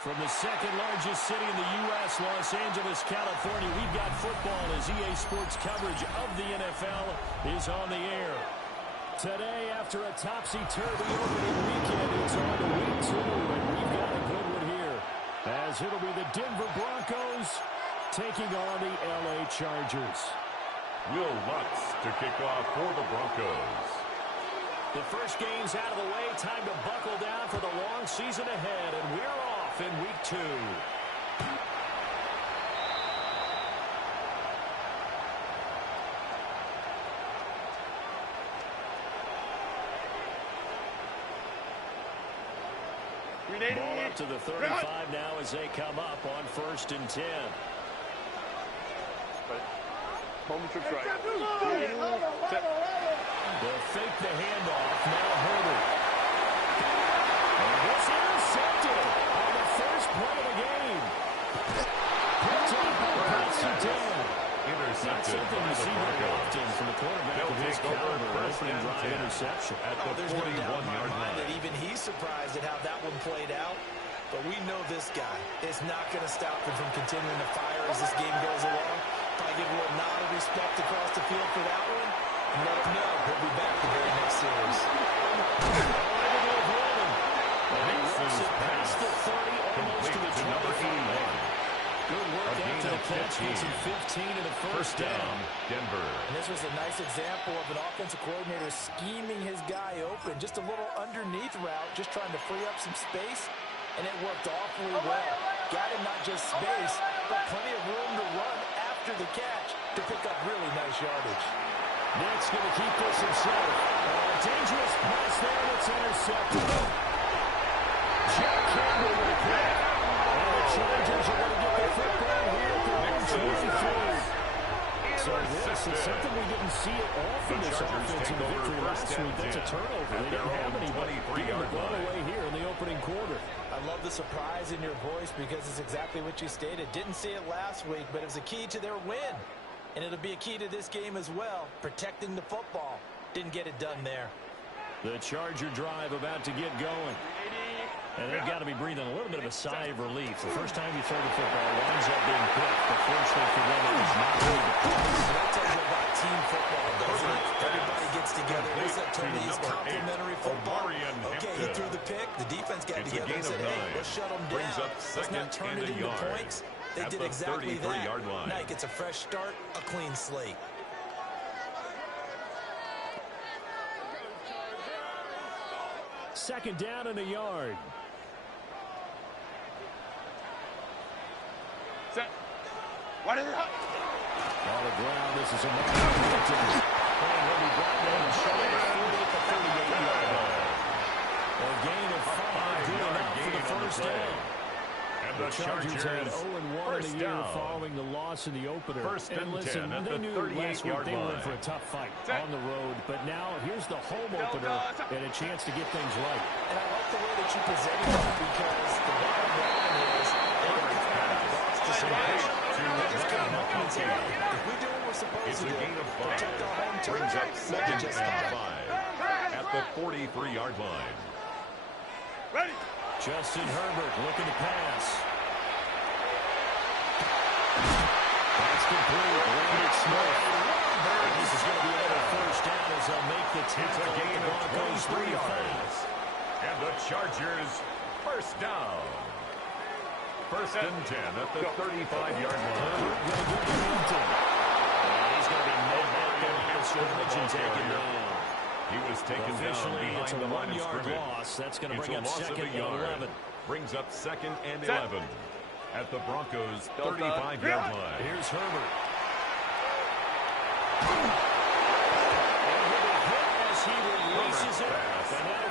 From the second largest city in the U.S., Los Angeles, California, we've got football as EA Sports coverage of the NFL is on the air. Today, after a topsy-turvy opening weekend, it's on to week 2, and we've got a good one here. As it'll be the Denver Broncos taking on the L.A. Chargers. Will Lutz to kick off for the Broncos. The first game's out of the way. Time to buckle down for the long season ahead, and we're off in week 2. Ball up to the 35 now as they come up on 1st and 10. Home trip's right. They'll fake the handoff. Now Herbert. And it's intercepted on the first play of the game. Picked up by Constantine. Not something you see very often from a quarterback of his caliber. Opening drive interception. At the 41-yard line. That even he's surprised at how that one played out. But we know this guy is not going to stop him from continuing to fire as this game goes along. I give a little nod of respect across the field for that one. And let him know he'll be back the very next series. Past the 30, almost to the 25. Good work after the catch. Gets him 15 and a first down. Denver. And this was a nice example of an offensive coordinator scheming his guy open. Just a little underneath route, just trying to free up some space. And it worked awfully well. Got him not just space, but plenty of room to run after the catch to pick up really nice yardage. Nick's going to keep this himself. Dangerous pass there that's intercepted. Jack Campbell with a pick. And the Chargers are going to get the football here at the 23. So this is something we didn't see it often this offense in the victory last week. That's a turnover. They didn't have anybody getting the ball away here in the opening quarter. I love the surprise in your voice because it's exactly what you stated. Didn't see it last week, but it was a key to their win. And it'll be a key to this game as well, protecting the football. Didn't get it done there. The Charger drive about to get going. And they've got to be breathing a little bit of a sigh of relief. The first time you throw the football winds up being picked, but fortunately for them, it was not really the case. That tells you about team football, doesn't it? Everybody gets together. What's that term? It's complementary football. Okay, he threw the pick. The defense got together and said, hey, let's shut them down. Let's not turn it into points. They did exactly that. Now gets a fresh start, a clean slate. Second down in the yard. Set. What is it? On the ground, this is a man. And he'll be brought down and showing at the 38-yard line. A gain of 5, good enough for the first down. And The Chargers had 0-1 in the year following the loss in the opener. And listen, they knew last week they were in for a tough fight on the road. But now here's the home opener and a chance to get things right. And I like the way that you presented it because the bottom line is they were coming out of the box to some pressure. They just came up and said, if we do what we're supposed to do, protect our home turf, make it just fine. At the 43-yard line. Ready. Justin Herbert looking to pass. That's complete. Landon Smith. This is going to be another first down as they'll make the tackle. It's a gain of 23 yards. And the Chargers first down. First and 10 at the 35-yard line. He's going to be mid-back in scrimmage and taken down. He was taken Officially, down it's a behind the line of 1-yard scrimmage. loss. That's going to It's bring a up loss of second a and yard. 11. Brings up second and 11 at the Broncos' 35-yard line. Here's Herbert. As he releases it.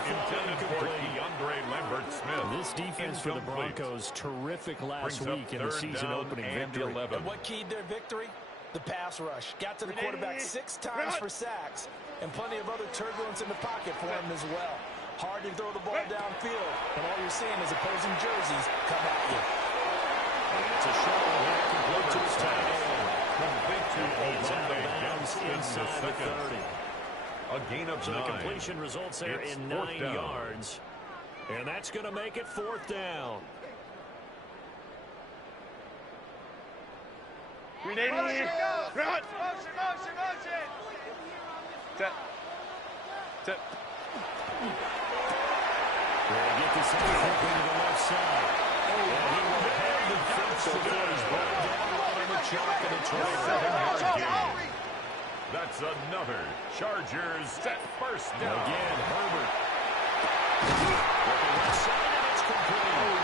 Intended for DeAndre Lambert-Smith. This defense for the Broncos, terrific last week in the season-opening victory. And what keyed their victory? The pass rush. Got to the quarterback 6 times for sacks, and plenty of other turbulence in the pocket for him as well. Hard to throw the ball downfield, and all you're seeing is opposing jerseys come at you. It's a shot here, complete to his tight end. Complete to He's out of Olave bounds inside the 30. A gain of 9. So the completion results there It's in 4th 9 down. yards. And that's going to make it 4th down. 380. Front. Motion. Set. Set. They get this up quickly to the left side. And he will have the first before he's brought down right on the chalk and a 27-yard gain. That's another Chargers first down. Again, Herbert. With the left side, and it's complete.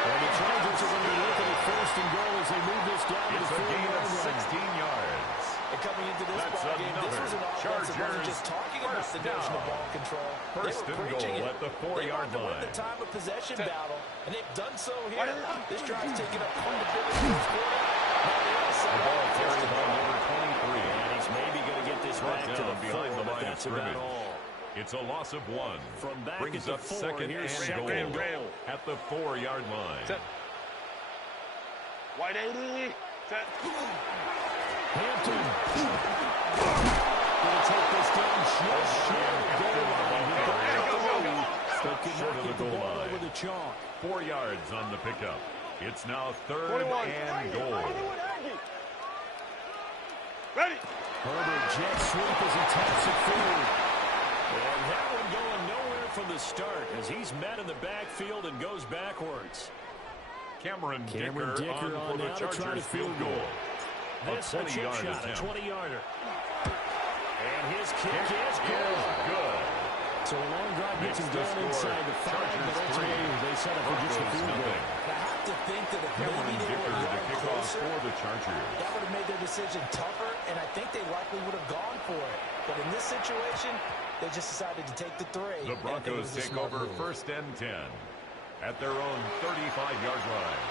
And the Chargers are going to be looking at first and goal as they move this down to It's the a gain of 4-yard 16 line. yards. And coming into this That's ball game, this was an offense that wasn't Chargers just talking about first the notion of down. ball control. First They were and preaching goal it. at the They 4-yard wanted to win line. the time of possession battle, and they've done so What here. is it? This drive's taken up quite a bit of this quarter. Now they're all set The up. ball First carried and by goal. number 23. And he's maybe going to get this Brought back to down the behind 4, the but line of that's about scrimmage. all. It's a loss of 1. From back Brings at the up 4, second here's and second goal and goal. at the 4-yard line. Set. Wide 80. Set. Hampton. Going to take this down just short of the goal line. He got it through, but could Short not of get the the goal ball line. over the chalk. 4 yards on the pickup. It's now 3rd 21. and goal. Ready. Herbert jet sweep as he taps it forward. And that one going nowhere from the start as he's met in the backfield and goes backwards. Cameron Dicker Dicker on for the now to try Chargers to field field goal. This a chip 20-yard shot, a attempt. 20-yarder. And his kick Kick is is good. good. So a long drive gets him Makes the down score. inside the 5, Chargers but ultimately 3. they set up for just a Broncos field goal. nothing. I have to think that if Cameron maybe they Dicker were a to yard kick off closer, for the Chargers. that would have made their decision tougher, and I think they likely would have gone for it. But in this situation, they just decided to take the 3. The and I think it Broncos was a take smart over move. 1st and 10 at their own 35-yard line.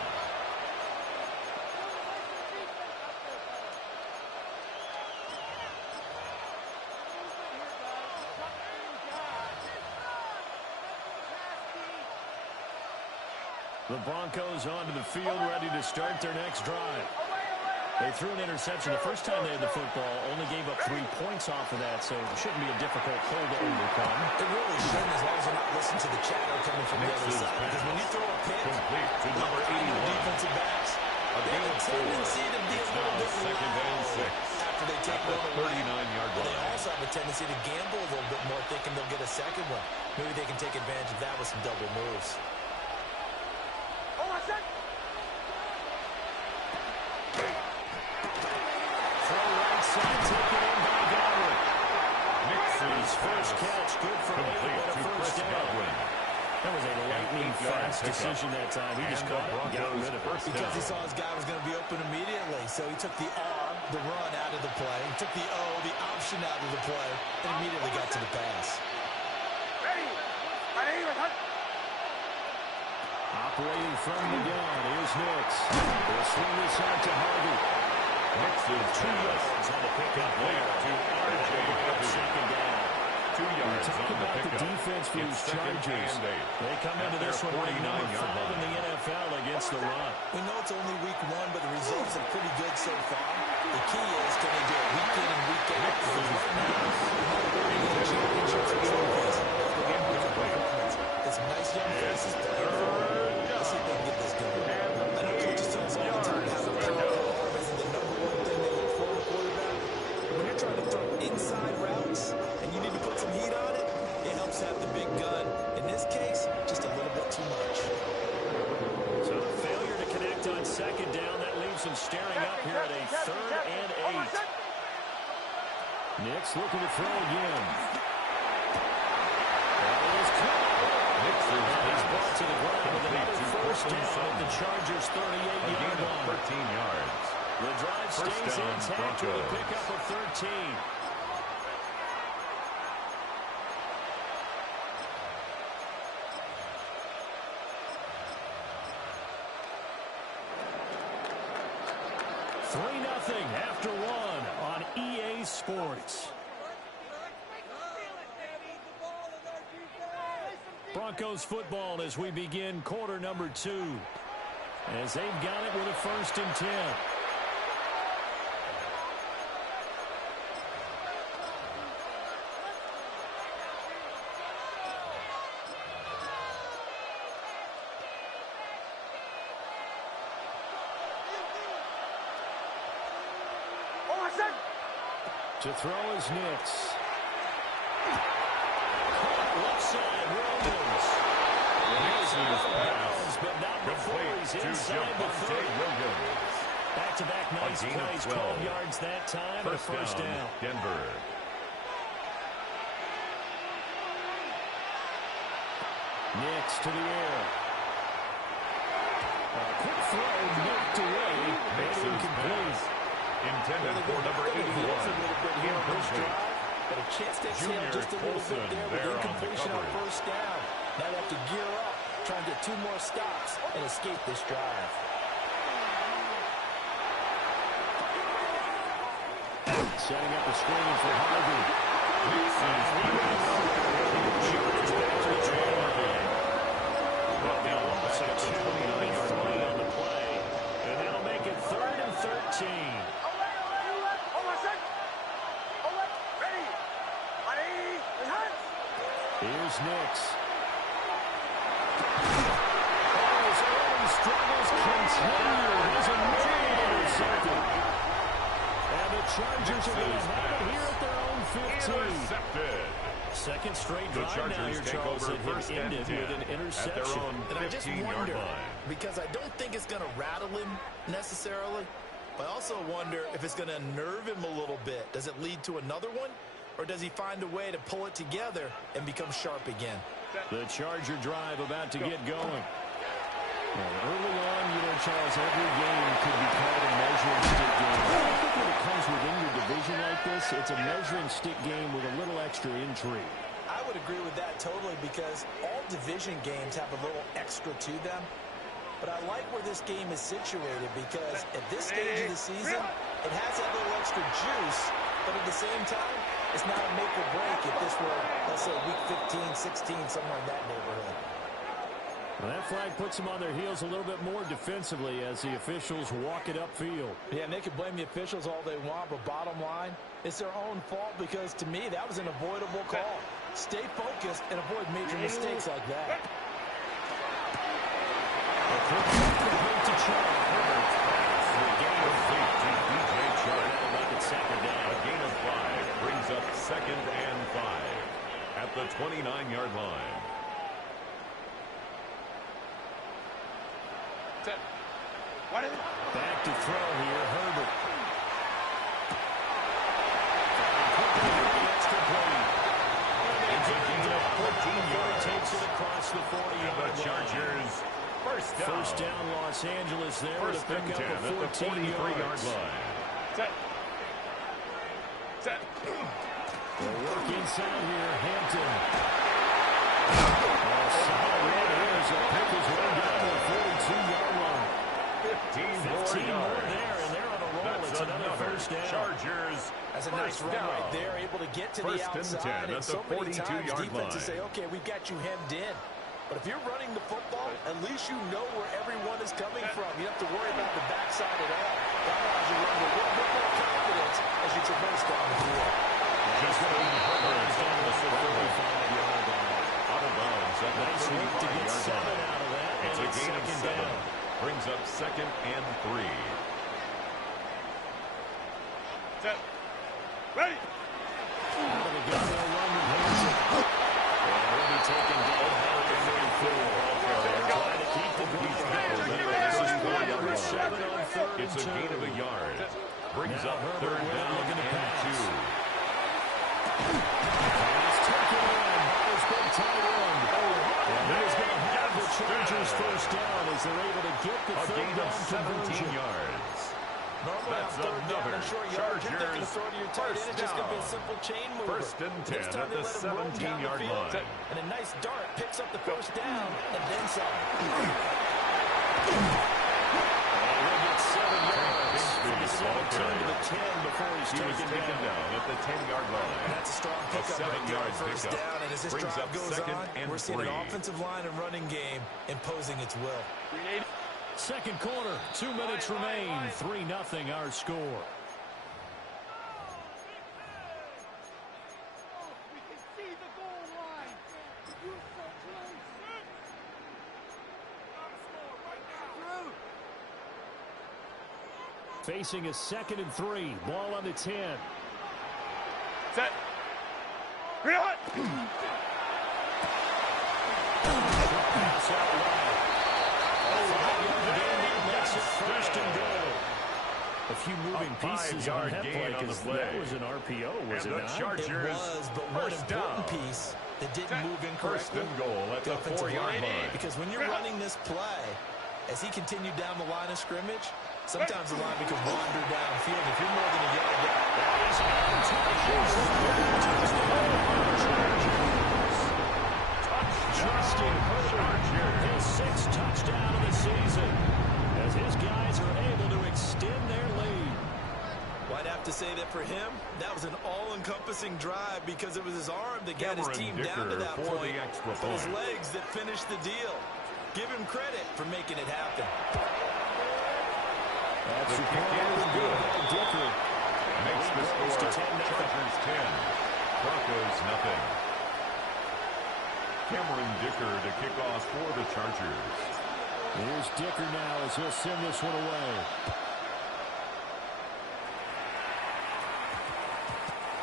The Broncos onto the field, ready to start their next drive. They threw an interception the first time they had the football, only gave up 3 points off of that, so it shouldn't be a difficult hole to overcome. It really shouldn't, as long as you're not listening to the chatter coming from the other Mixes side. Because when you throw a pick, complete to number I know 81. defensive backs, they have a tendency to be a It's little now bit 2nd and loud 6 after they take at the one away. 39-yard But they line. also have a tendency to gamble a little bit more, thinking they'll get a second one. Maybe they can take advantage of that with some double moves. His first catch, good for 8, Complete but a to first Chris down. Godwin. That was a lightning 8-yard fast pickup. decision that time. He just And the caught it and got Broncos rid of it. first Because he down. saw his guy was going to be open immediately. So he took the R, the run out of the play, took the O, the option out of the play, and immediately got to the pass. Ready. Operating from the gun, here's Nix. They'll swing this out to Harvey. Mixes 2 yards on the pickup there. to R.J. Second down. 2 yards Talk on the about the pickup. defense for It's these 2nd Chargers. and 8 They come at into this their one ranked number 49-yard 5 in line. the NFL against the run. We know it's only week 1, but the results are pretty good so far. The key is, can they do it week in and week out? Because right now, they're championships and trophies. It's some nice young faces playing for them. Let's see if they can get this going. I know coaches tell us all the time how the power arm isn't the number one thing they look for in a quarterback. But when you're trying to throw inside routes and you need to put some heat on it, it helps have the big gun. In this case, just a little bit too much. So the failure to connect on second down, that leaves them staring up here at a 3rd and 8. Nix looking to throw again. That is caught. He's brought to the ground with another first down at the Chargers' 38-yard line. 13 yards. The drive First stays down, intact with a Broncos. pickup of 13. Three nothing after 1 on EA Sports. Broncos football as we begin quarter number 2. As they've got it with a 1st and 10. To throw is Nix. Caught left side, Williams. But not before he's inside the 30. Back-to-back nice plays, 12 yards that time, and a first down. Denver. Nix to the air. A quick throw knocked away. Makes him complete. Intended for number 81. But a chance to exhale just a little bit there with incompletion on first down. Now they have to gear up, try and get 2 more stops and escape this drive. Setting up a screen for Harvey. They'll loss at 2 on the play. And that'll make it 3rd and 13. Here's Nix. His early struggles continue. He's immediately intercepted. And the Chargers are going to have it here at their own 15. Intercepted. Second straight drive now here, Charles, that have ended with an interception. And I just wonder, because I don't think it's going to rattle him necessarily, but I also wonder if it's going to unnerve him a little bit. Does it lead to another one? Or does he find a way to pull it together and become sharp again? The Charger drive about to get going. Well, early on, Charles, every game could be called a measuring stick game. I think when it comes within your division like this, it's a measuring stick game with a little extra intrigue. I would agree with that totally because all division games have a little extra to them. But I like where this game is situated because at this stage of the season, it has that little extra juice, but at the same time, it's not a make or break if this were, let's say, week 15, 16, somewhere in that neighborhood. Well, that flag puts them on their heels a little bit more defensively as the officials walk it upfield. Yeah, and they can blame the officials all they want, but bottom line, it's their own fault because, to me, that was an avoidable call. Stay focused and avoid major mistakes like that. A quick complete to Charles. The gain of 8 to B.J. Charles. That'll make it second down. A gain of 5 brings up 2nd and 5 at the 29-yard line. Back to throw here, Herbert. Extra point. It's a gain of 14 yards. Takes it across the 40-yard line. The Chargers First down, Los Angeles there to pick up a 14 at the 43-yard line. Set. They'll work inside here, Hampton. Solid run here as a pick his way down to the 42-yard line. 15 more there, and they're on a roll. That's it's another first down. Chargers. That's a nice run right there, able to get to the outside. And so many times defenses say, okay, we've got you hemmed in. But if you're running the football, at least you know where everyone is coming from. You don't have to worry about the backside at all. That allows you to run with a little bit more confidence as you traverse down the field. Just down the 45-yard line. Out of bounds at the 35-yard line. It's a gain of 7. Brings up 2nd and 3. Set. Ready. Out of the gun, they'll run with Hampton. Will be taken down. Trying to keep the It's a gain of a yard. Brings up 3rd down and 2. He's taken in. He's been tight end. And he's going to have the Chargers first down as they're able to get the third down conversion. 17 yards. Normally That's on third down and short yards, you're thinking of throwing to your tight end. It's just going to be a simple chain mover. 1st and 10 This time at they the let him roll down the 17-yard field, line. and a nice dart picks up the first down and then some. He'll get 7 yards. From the 17 to the 10 before he's taken down. At the 10-yard line. That's a strong pickup right there on first pickup. down. And as this Brings drive up goes 2nd on, and we're seeing 3. an offensive line and running game imposing its will. Second quarter, 2 minutes remain. 3-0 our score. Facing a 2nd and 3. Ball on the 10. Set. Reload. Pass out wide. A 5-yard gain there makes it first and goal. A few moving pieces on that play because that was an RPO, was it not? Chargers, it was, but one important piece that didn't move in first correctly. and goal at the 4-yard line. Because when you're running this play, as he continued down the line of scrimmage, sometimes the line can wander downfield. If you're more than a yard down, Justin Herbert, his 6th touchdown of the season, as his guys are able to extend their lead. well, I'd have to say that for him, that was an all-encompassing drive because it was his arm that got his team down to that point, but his legs that finished the deal. Give him credit for making it happen. That's the kick is good. Dicker makes the score. Chargers 10, Broncos nothing. Cameron Dicker to kick off for the Chargers. Here's Dicker now as he'll send this one away.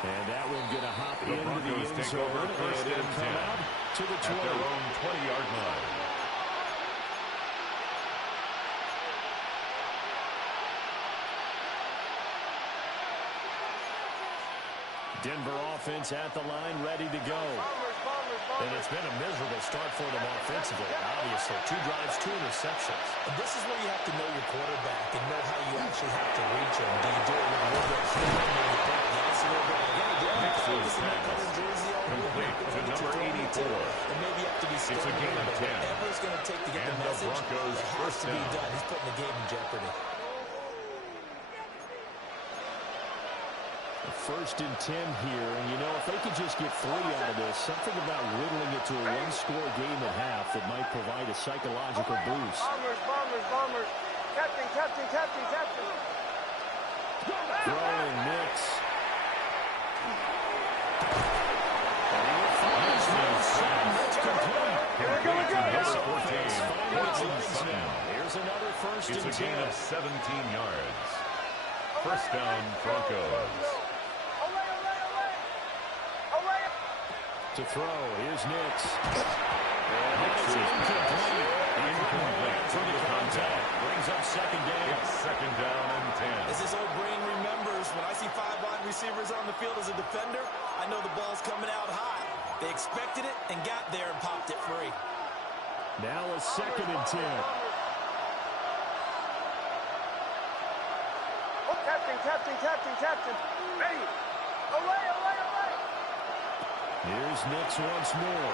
And that one going to hop into the end zone first and 10 out to the 20. At their own 20-yard line. Denver offense at the line, ready to go. And it's been a miserable start for them offensively. Obviously, 2 drives, 2 interceptions. And this is where you have to know your quarterback and know how you actually have to reach him. Do you do it with a little bit of humor? Maybe you break gas a little bit? Mixes pass. Complete to number 84. And maybe you have to be It's a gain of 10. Whatever it's going to take to get And the the message, Broncos it has first to be down. done. He's putting the game in jeopardy. First and 10 here, and you know, if they could just get 3 out of this, something about whittling it to a 1-score game at half that might provide a psychological boost. Bombers. Captain. Throwing Nix. Here's another first and 10. It's a gain of 17 yards. First down, Broncos. To throw, here's Nix. Nix is incomplete to the contact. Brings up second down. It's second down and 10. As his old brain remembers, when I see 5 wide receivers on the field as a defender, I know the ball's coming out high. They expected it and got there and popped it free. Now a second and 10. Captain. Ready. Away. Here's Nix once more.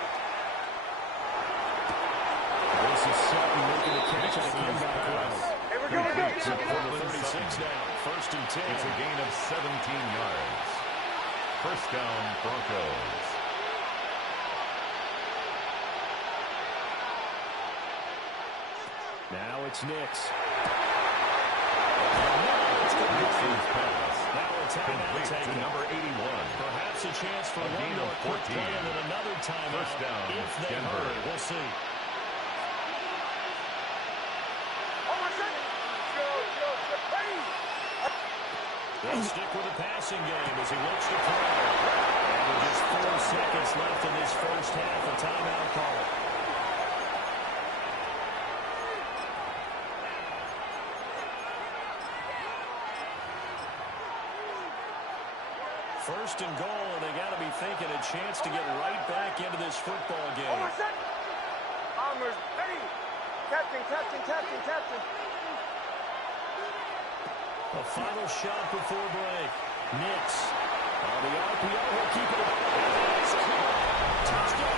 This is Sutton making a catch on a comeback route. Hey, we're going. To the 36 down. First and 10. It's a gain of 17 yards. First down, Broncos. Now it's Nix. Nix's pass. Now a timeout Complete to taken. number 81. Perhaps a chance for A one gain of more quick 14. play and then another timeout. First down, if they Denver. hurry. We'll see. They'll stick with the passing game as he looks to throw. And with just 4 seconds left in this first half, a timeout call. First and goal, and they got to be thinking a chance to get right back into this football game. Bombers. Ready. Captain. A final shot before break. Nix. On the RPO, he'll keep it alive. Touchdown.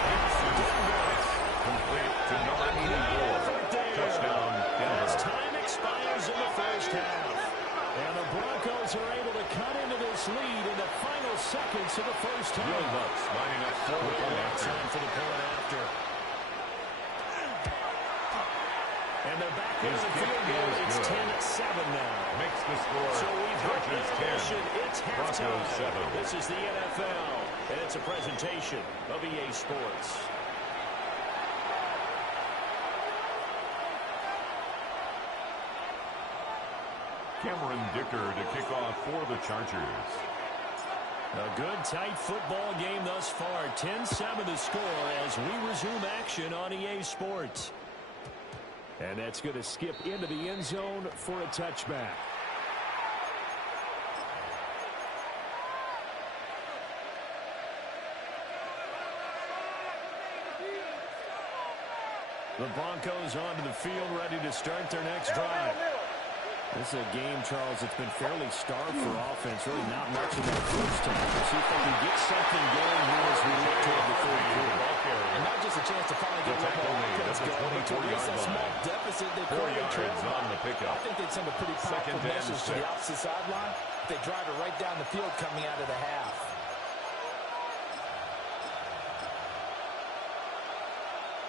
Complete to number 84. Touchdown, Denver. As time expires in the first half. And the Broncos are able to cut into this lead in the final seconds of the first half. Young Bucks lining up for the point after. Time for the point after. And they're back in the field goal. It's 10-7 now. Makes the score. So we've Chargers 10. It's Broncos halftime. 7. This is the NFL, and it's a presentation of EA Sports. Cameron Dicker to kick off for the Chargers. A good, tight football game thus far. 10-7 the score as we resume action on EA Sports. And that's going to skip into the end zone for a touchback. The Broncos onto the field, ready to start their next drive. This is a game, Charles, that's been fairly starved for offense. Really not much in that first half. We'll see if they can get something going here as we look toward the third quarter. And not just a chance to finally get one more offense going, but to raise that small deficit they currently trail on the pickup. I think they'd send a pretty powerful message to the opposite sideline if they drive it right down the field coming out of the half.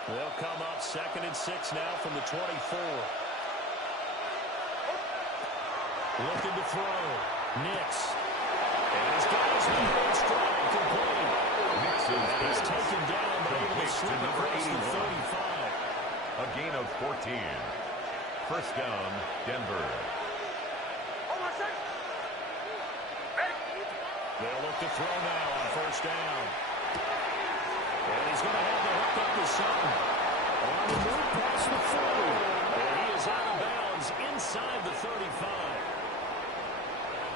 They'll come up 2nd and 6 now from the 24. Looking to throw. Nix. And he's got his man strike complete. And he's taken down, but able to slip across the 35. A gain of 14. First down, Denver. They'll look to throw now on first down. And he's going to have to hook up his son. On the move past the 40. And he is out of bounds inside the 35.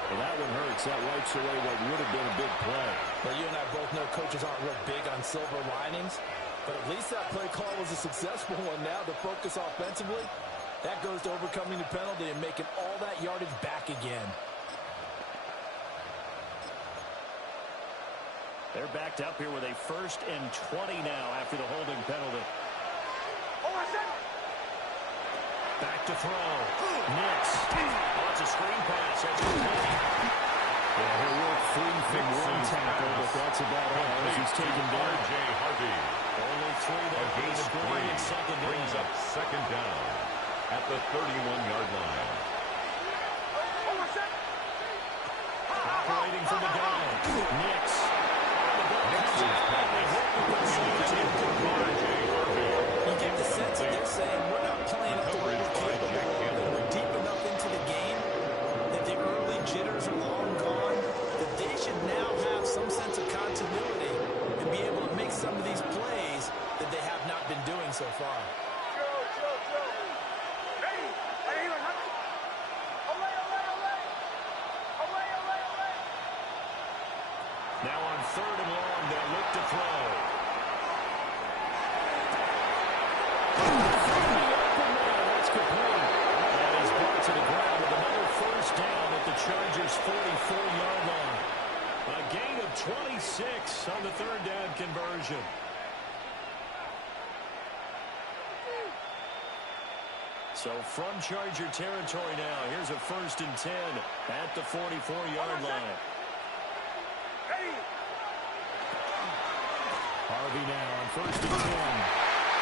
Well, that one hurts. That wipes away what would have been a big play. Well, you and I both know coaches aren't real big on silver linings, but at least that play call was a successful one. Now the focus offensively, that goes to overcoming the penalty and making all that yardage back again. They're backed up here with a 1st and 20 now after the holding penalty. Back to throw. Nix. Wants a screen pass. That's complete. Yeah, he'll work free from one tackle, but that's about all as he's taken down. R.J. Harvey. Only 3 there. A gain of 3 brings up 2nd down at the 31-yard line. Operating from the gun. Nix. You get the sense that they're saying we're not playing up to what we're capable of, and we're deep enough into the game that the early jitters are long gone, that they should now have some sense of continuity and be able to make some of these plays that they have not been doing so far. Now on 3rd and long, they'll look to throw. That's complete. And he's brought to the ground with another first down at the Chargers' 44-yard line. A gain of 26 on the 3rd down conversion. So from Charger territory now, here's a 1st and 10 at the 44-yard line. Harvey now on 1st and 10.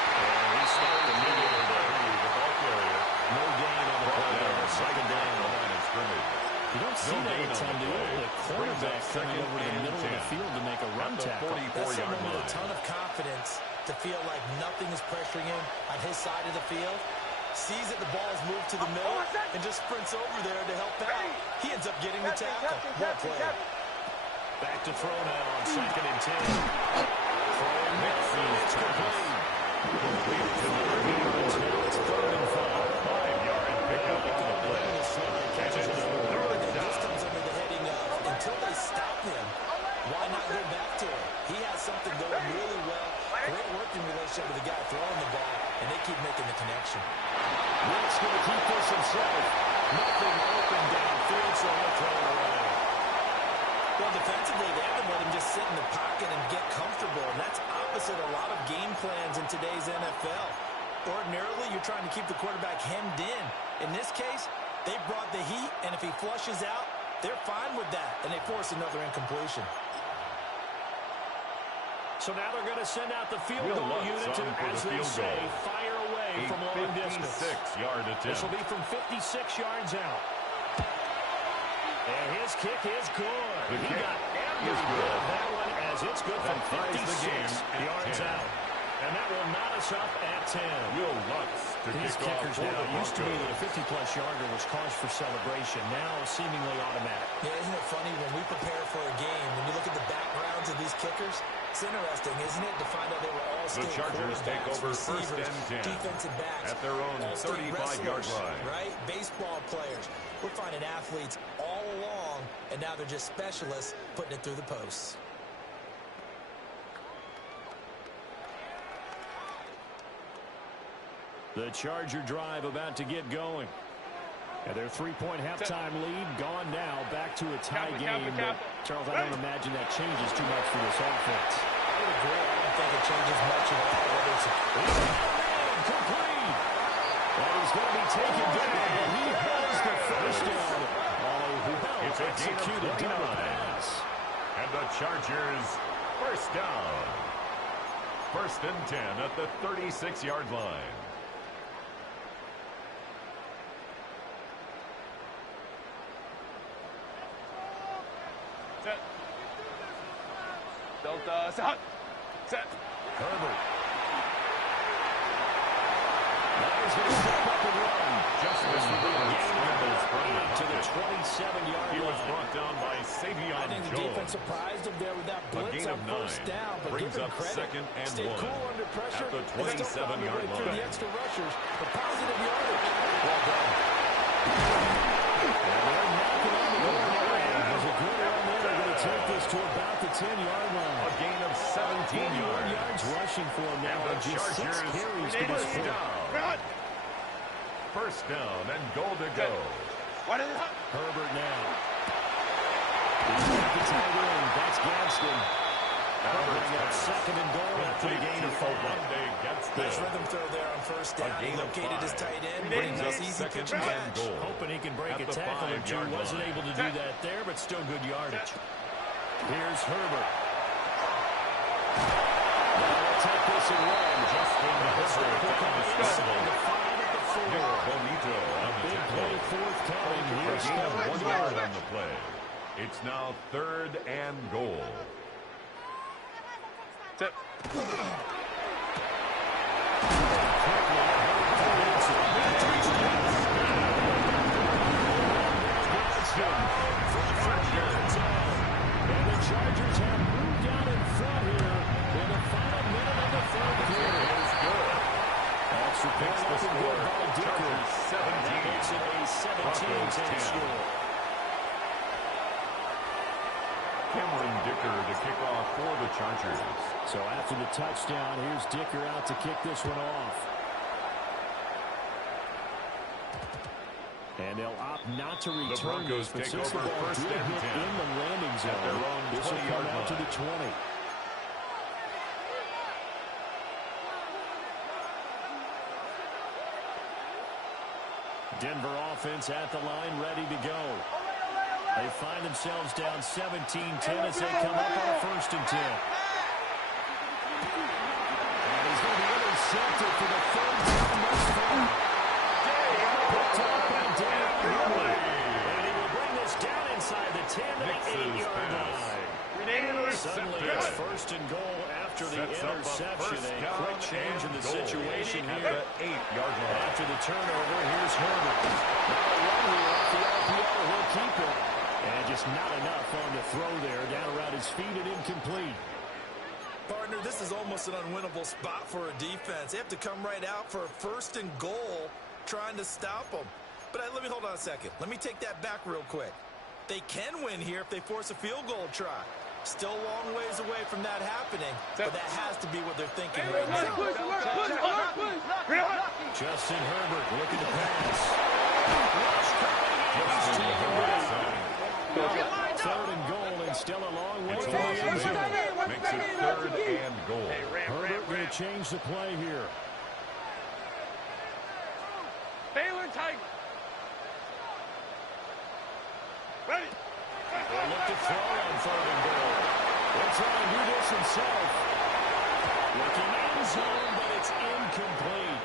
And he stopped immediately there. The ball carrier. No gain on the play there. 2nd down the line of scrimmage. You don't see that a ton, do you? The quarterback coming over to the middle of the field to make a run tackle. That's someone with a ton of confidence to feel like nothing is pressuring him on his side of the field. Sees that the ball is moved to the middle and just sprints over there to help out. He ends up getting the tackle. Well played. Back to throw now on 2nd and 10. Throwing midfield. It's complete. Completed to the yards. Now it's 3rd and 5. 5-yard pickup on the play. Catches it over. This comes under the heading of until they stop him, why not go back to him? He has something going really well. Great working relationship with the guy throwing the ball, and they keep making the connection. Nick's going to keep this himself. Nothing open downfield, so he'll throw it away. Well, defensively, they haven't let him just sit in the pocket and get comfortable, and that's opposite a lot of game plans in today's NFL. Ordinarily, you're trying to keep the quarterback hemmed in. In this case, they brought the heat, and if he flushes out, they're fine with that, and they force another incompletion. So now they're going to send out the field goal unit to, as they say, fire away from long distance. 56-yard attempt. This will be from 56 yards out. And his kick is good. He got every bit of that one as it's good from 56 yards out. And that will knot us up at 10. Will Lutz to These kick off kickers for now, the it used to be that Broncos. a 50-plus yarder was cause for celebration. Now seemingly automatic. Yeah, isn't it funny when we prepare for a game, when you kickers? It's interesting, isn't it, to find out they were all The Chargers take over first and 10 defensive backs at their own 35-yard line. Right? Baseball players. We're finding athletes all along, and now they're just specialists putting it through the posts. The Charger drive about to get going. And their three-point halftime lead gone now, back to a tie game. But, Charles, I don't imagine that changes too much for this offense. I would agree. I don't think it changes much at all. Whether it's complete. And he's going to be taken down. And he has the first down. It's a executed double pass. And the Chargers first down. First and 10 at the 36-yard line. Delta, set. Set. Herbert. Now he's going to step up and run. Just missed the to the 27-yard line. He was brought down by Savion I think the Jones. defense surprised him there with that blitz on first down. But brings give him up credit. second and Stay 1 cool under pressure. at the And still found a 27-yard way through line. the extra rushers. The positive yardage. Well done. And they're knocking on the door now. There's a good run there. They're going to take this to about the 10-yard line. A gain of 17 yards. Rushing for him now. And the Just 6 Chargers carries to this point. First down and goal to go. Herbert now. He's got the tight end. That's Gadsden. Bring up second and goal after the gain of 4. Nice rhythm throw there on first down. He located his tight end. Pretty nice, easy pitch and catch. Hoping he can break a tackle or two. Wasn't able to do that there, but still good yardage. Here's Herbert. Now they'll take this and run. Justin Herbert. Bonito on the tackle. Fourth coming. Here's A gain of 1 yard on the play. It's now third and goal. And the Chargers have moved down in front here in the final minute of the third quarter. Extra point up and good by Dicker. That makes it a 17-10 score. Cameron Dicker to kick off for the Chargers. So after the touchdown, here's Dicker out to kick this one off. And they'll opt not to return this, but since the ball did hit in the landing zone, this will come out to the 20. Denver offense at the line, ready to go. They find themselves down 17-10 as they come up on first and 10. And he's going to be intercepted for the third time thus far. Picked up by Daniel. And he will bring this down inside the 10 to the 8-yard line. Suddenly it's first and goal after the interception. A quick change in the situation here. After the turnover, here's Herbert. Now a run here off the RPO. He'll keep it. And just not enough on the throw there. Down around his feet and incomplete. Partner, this is almost an unwinnable spot for a defense. They have to come right out for a first and goal trying to stop them. But let me hold on a second. Let me take that back real quick. They can win here if they force a field goal try. Still a long ways away from that happening, but that has to be what they're thinking right now. Justin Herbert looking to pass. Third and goal and still a long way from the end zone. Makes it third and goal. Herbert going to change the play here. Baylor Tiger. Ready. They'll look to throw on third and goal. They'll try and do this himself. Looking end zone, but it's incomplete.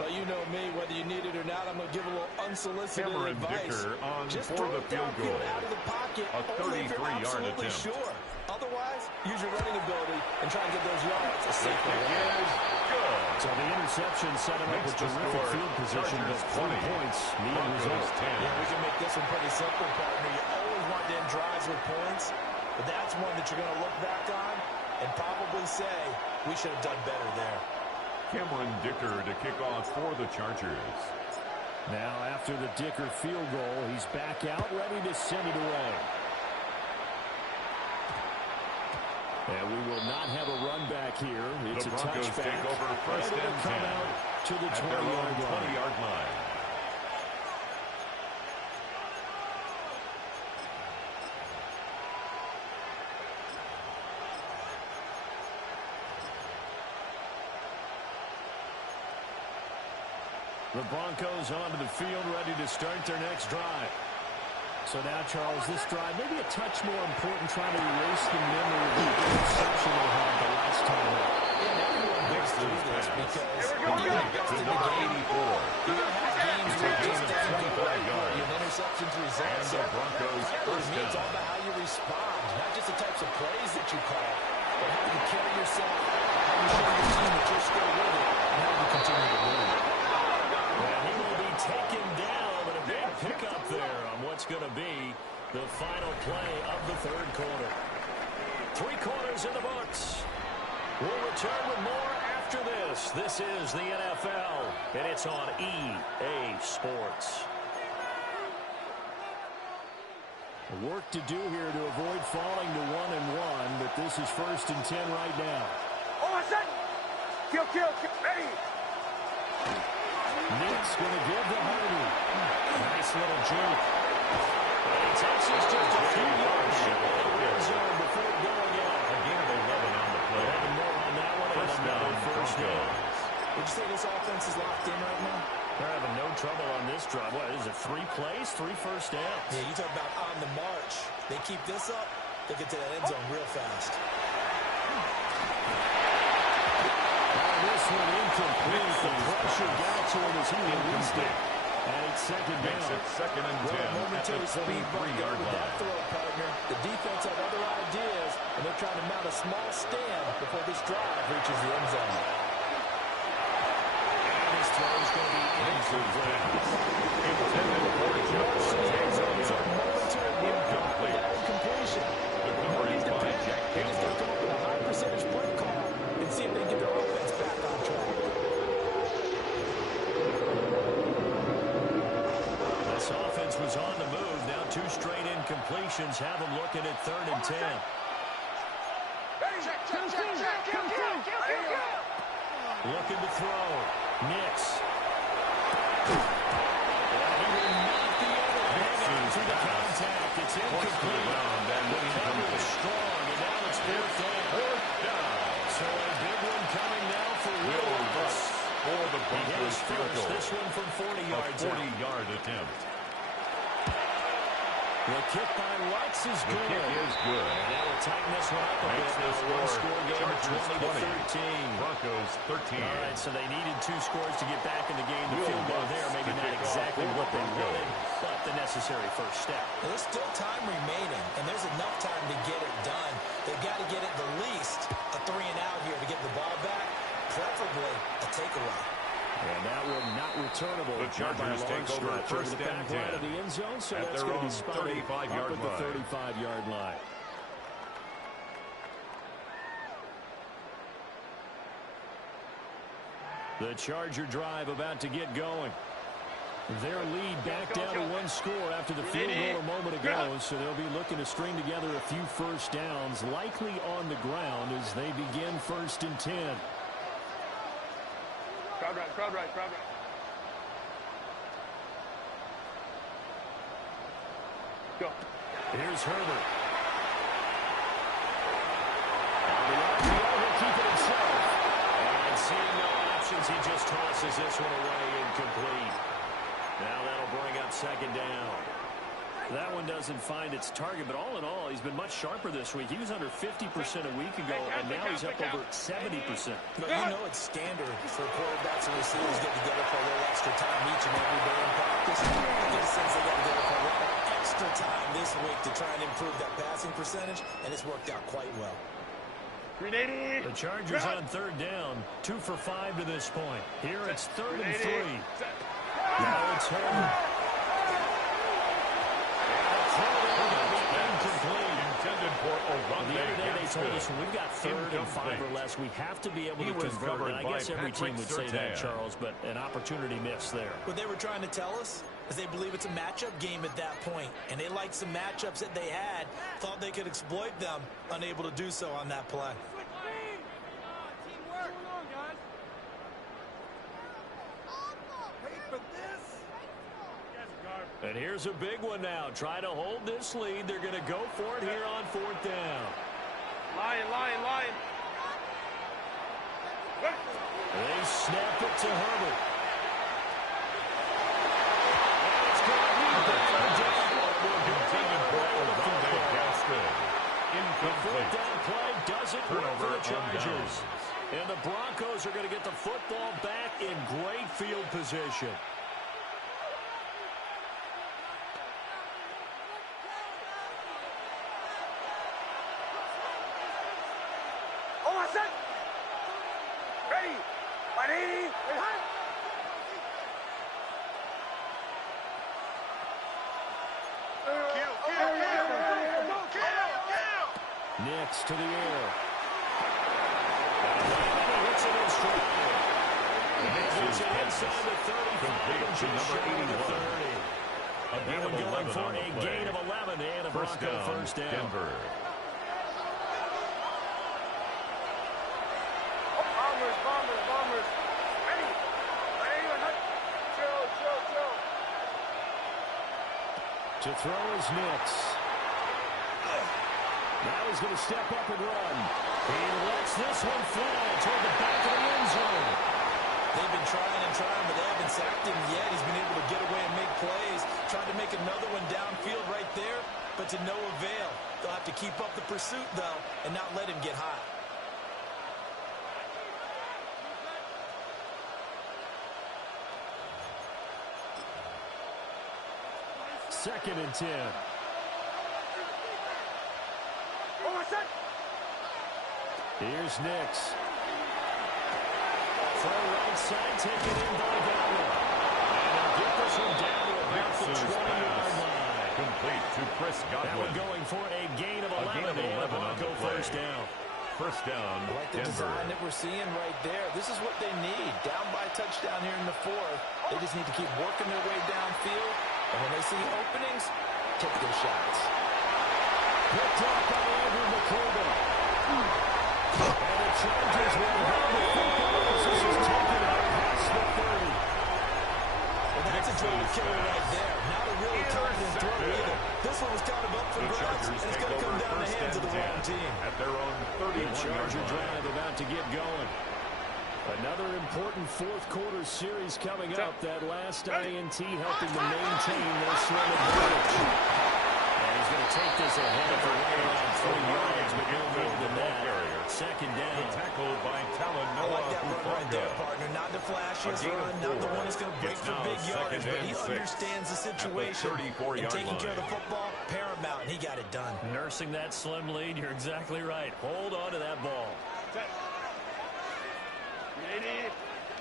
Well, you know me, whether you need it or not, I'm going to give a little unsolicited Cameron advice. Dicker on Just for throw the it field downfield goal. out of the pocket, A only if you're 33-yard absolutely attempt. sure. Otherwise, use your running ability and try and get those yards. A safe Kick is good. So the interception set him up with Makes the terrific score field position, but Chargers 3 20, points needed Broncos result. 10. Yeah, we can make this one pretty simple, partner. You always want to end drives with points. But that's one that you're going to look back on and probably say, we should have done better there. Cameron Dicker to kick off for the Chargers. Now after the Dicker field goal, he's back out, ready to send it away. And we will not have a run back here. It's The a Broncos touchback. take over first and 10 come out to the at their 20-yard line. The Broncos onto the field, ready to start their next drive. So now, Charles, this drive may be a touch more important, trying to erase the memory of the interception they had the last time out. And everyone goes through this because when you invest in the game, 84. you're going to have games where it just doesn't go right for you, and interceptions result. And the Broncos first To me, it's all down. about how you respond, not just the types of plays that you call, but how you carry yourself, how you show your team that you're still with it, and how you continue to win. Well, he will be taken down, but a big pickup there on what's going to be the final play of the third quarter. 3 quarters in the books. We'll return with more after this. This is the NFL, and it's on EA Sports. Work to do here to avoid falling to 1-1, but this is 1st and 10 right now. Oh, set. Kill. Ready. Nick's going to give the Hardy. Nice little juke. And Texas just a few yards short of the red zone before going out. Again, 11 on the play. And more on that one. First and down, another first down. Would you say this offense is locked in right now? They're having no trouble on this drive. What is it, 3 plays, 3 first downs? Yeah, you talk about on the march. They keep this up, they get to that end zone real fast. This one incomplete. The pressure got to him as he released it. And it's second down. Makes it 2nd and 10 at the Momentary speed bump there 23-yard with that line. throw, partner. The defense had other ideas, and they're trying to mount a small stand before this drive reaches the end zone. And his throw is going to be incomplete. Intended for Johnson. Incomplete. Incompletion. Recovery by Jack They just got to come up with a high percentage play call and see if they can get their offense back on track. This offense was on the move. Now 2 straight incompletions have them looking at 3rd and 10. Ready. Check. Kill. Looking to throw. Nix. He will knock the other hang on through the contact. It's incomplete. The cover is strong, and now it's 4th down. So a big one coming now for Will Lutz. For the He Broncos hits field first. goal. This one from 40 A yards out. 40-yard attempt. The kick by Lutz is The good. kick is good. And that'll tighten this one up a Makes bit. the Now score one-score game of Chargers 20-13. Broncos 13. All right, so they needed 2 scores to get back in the game. The Will field goal Lutz there, maybe to not kick off exactly for what they the wanted, Broncos. but the necessary first step. There's still time remaining, and there's enough time to get it done. They've got to get at the least a 3 and out here to get the ball back, preferably a takeaway. And that one not returnable. The Chargers take over first the back and 10 line of the end zone, so at that's their going to own be spotted 35-yard up at the line. 35-yard line. The Charger drive about to get going. Their lead back down to 1 score after the field goal a moment ago, so they'll be looking to string together a few first downs, likely on the ground as they begin 1st and 10. Crowd right. Go. Here's Herbert. On the RPO, he'll keep it himself. And seeing no options, he just tosses this one away incomplete. Now that'll bring up 2nd down. That one doesn't find its target, but all in all, he's been much sharper this week. He was under 50% a week ago, and now he's up over 70%. But you know it's standard for quarterbacks and receivers to get together for a little extra time each and every day in practice. I get a sense they got together for a lot of extra time this week to try and improve that passing percentage, and it's worked out quite well. 380. The Chargers on 3rd down, 2 for 5 to this point. Here it's 3rd and 3. Now it's Herbert. Intended for told us when we've got 3rd and 5 or less, we have to be able to convert. And I guess every team would say that, Charles, but an opportunity missed there. What they were trying to tell us is they believe it's a matchup game at that point, and they liked some matchups that they had, thought they could exploit them, unable to do so on that play. And here's a big one now. Try to hold this lead. They're going to go for it here on 4th down. Lion. They snap it to Herbert. And it's going to be the 3rd down. The 4th down play doesn't work for the Chargers. And the Broncos are going to get the football back in great field position. Next to the air. And hits it in stride. Hits it inside the 35 and just shy of the 30. That one going for a gain of 11 and a Bronco first down. Denver. Bombers. Ready. Chill. To throw is Nix. Now he's going to step up and run. He lets this one fly toward the back of the end zone. They've been trying, but they haven't sacked him yet. He's been able to get away and make plays. Tried to make another one downfield right there, but to no avail. They'll have to keep up the pursuit, though, and not let him get hot. Second and 10. Here's Nix. From right side, taken in by Gallup. And they'll get this one down to about the 20-yard line. Complete to Chris Godwin. That one going for a gain of 11. And a Bronco first down. First down, I like the Denver. design that we're seeing right there. This is what they need. Down by a touchdown here in the 4th. They just need to keep working their way downfield. And when they see openings, take their shots. Picked up by Andrew McCormick. And the Chargers will have the football as this is taken out past the 30. Well, that's a drive killer right there. Not a really confident throw either. This one was kind of up for grabs, and it's going to come down the hands of the wrong team. At their own 31-yard Charger line. drive about to get going. Another important 4th quarter series coming up. That last INT helping to maintain their swing advantage. And he's going to take this ahead for right around 3 yards, but no more than that. Second down. Tackled by Talon I Noah like that run right there, Hufanga. partner. Not the flashiest A gain of run, not the 4. one that's going to break It's for now big yardage, second but he and 6 understands the at the situation. 34-yard And taking line. care of the football, paramount, and he got it done. Nursing that slim lead, you're exactly right. Hold on to that ball. Ready.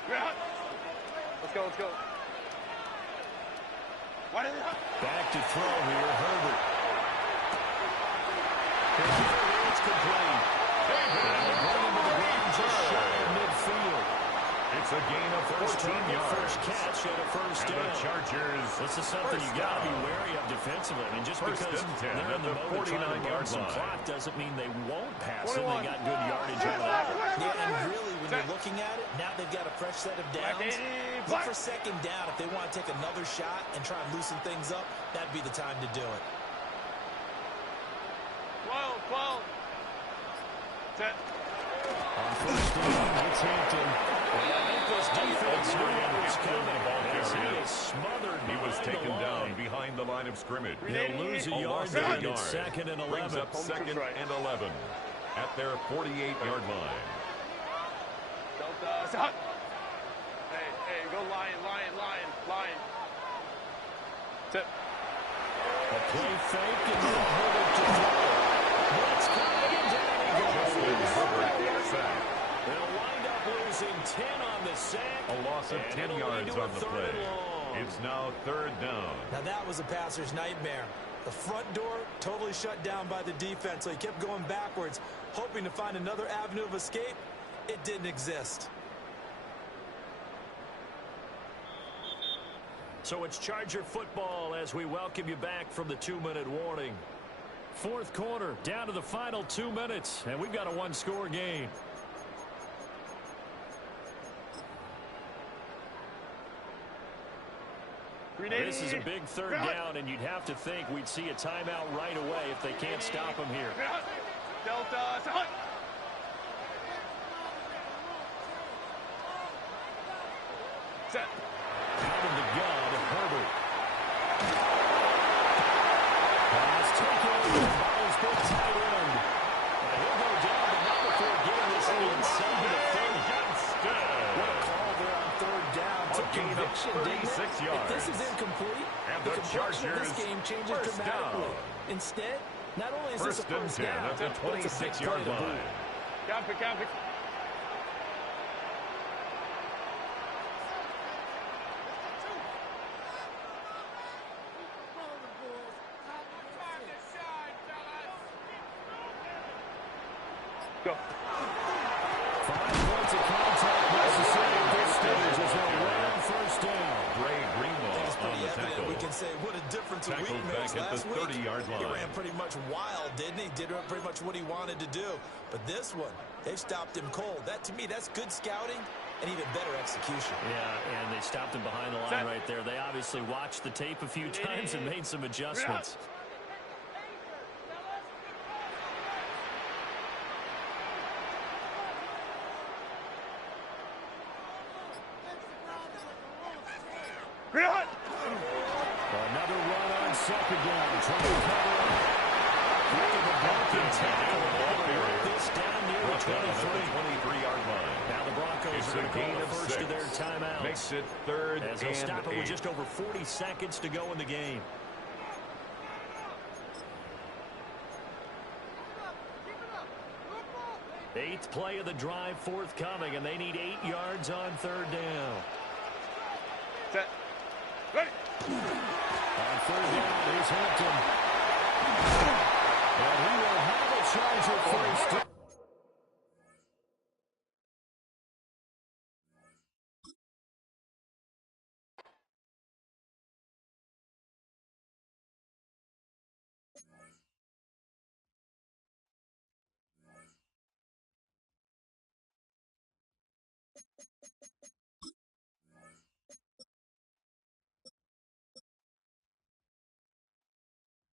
Ground. Let's go. Back to throw here, Herbert. It's complete. And they bring him to the ground just shy of midfield. It's a gain of 14 yards. First catch and a first And down. the Chargers. This is something you got to be wary of defensively. I mean, just First because and 10 they're in at the the mode of trying to 49-yard burn some line. clock doesn't mean they won't pass it. They got good yardage out of that. Yeah, and really, when you're looking at it, now they've got a fresh set of downs. Look for second down if they want to take another shot and try and loosen things up. That'd be the time to do it. 12. Set. On first down, it's Hampton. And I think this defense knew what was coming. As he is smothered He was behind taken the down line. behind the line of scrimmage. They'll lose a yard loss of there. a yard. It's second and 11. Brings up second and 11 at their 48-yard line. Delta. Stop. Hey, go lion. Set. A play fake and then Herbert to throw. Blitz coming and down he goes. Sack. They'll wind up losing 10 on the sack. A loss of and 10 it'll lead yards to a on the third play. and long. It's now third down. Now, that was a passer's nightmare. The front door totally shut down by the defense, so he kept going backwards, hoping to find another avenue of escape. It didn't exist. So it's Charger football as we welcome you back from the 2-minute warning. Fourth quarter, down to the final 2 minutes, and we've got a one-score game. This is a big third down, and you'd have to think we'd see a timeout right away if they can't stop him here. Delta, set. Out of the gun, Herbert. Pass taken by his big tight end. And he'll go down, but not before getting this inside the 30. What a call there on third down. Took conviction, didn't it? 36 yards. If this is incomplete, And the the complexion of this Chargers game changes first dramatically. down. Instead, not only is this a First and first 10 down, at the but it's a big 26-yard play to boot. line. Copy. Go. 5 points of contact necessary at this stage as they ran first down. Dre Greenlaw It's on pretty the evident. tackle. We can say what a difference a Tackled week makes. back at Last the week, 30-yard he line. ran pretty much wild, didn't he? Did pretty much what he wanted to do. But this one, they stopped him cold. That, to me, that's good scouting and even better execution. Yeah, and they stopped him behind the line right there. They obviously watched the tape a few times and made some adjustments. Another run on second down. Trying to cover up. After the broken tackle, work this down near the 23-yard line. Now the Broncos It's are going a to call gain the of first 6. of their timeouts. Makes it third As they'll and stop it with 8. just over 40 seconds to go in the game. Eighth play of the drive forthcoming, and they need 8 yards on third down. Set. Ready. On third down, here's Hampton. And he will have a Charger first.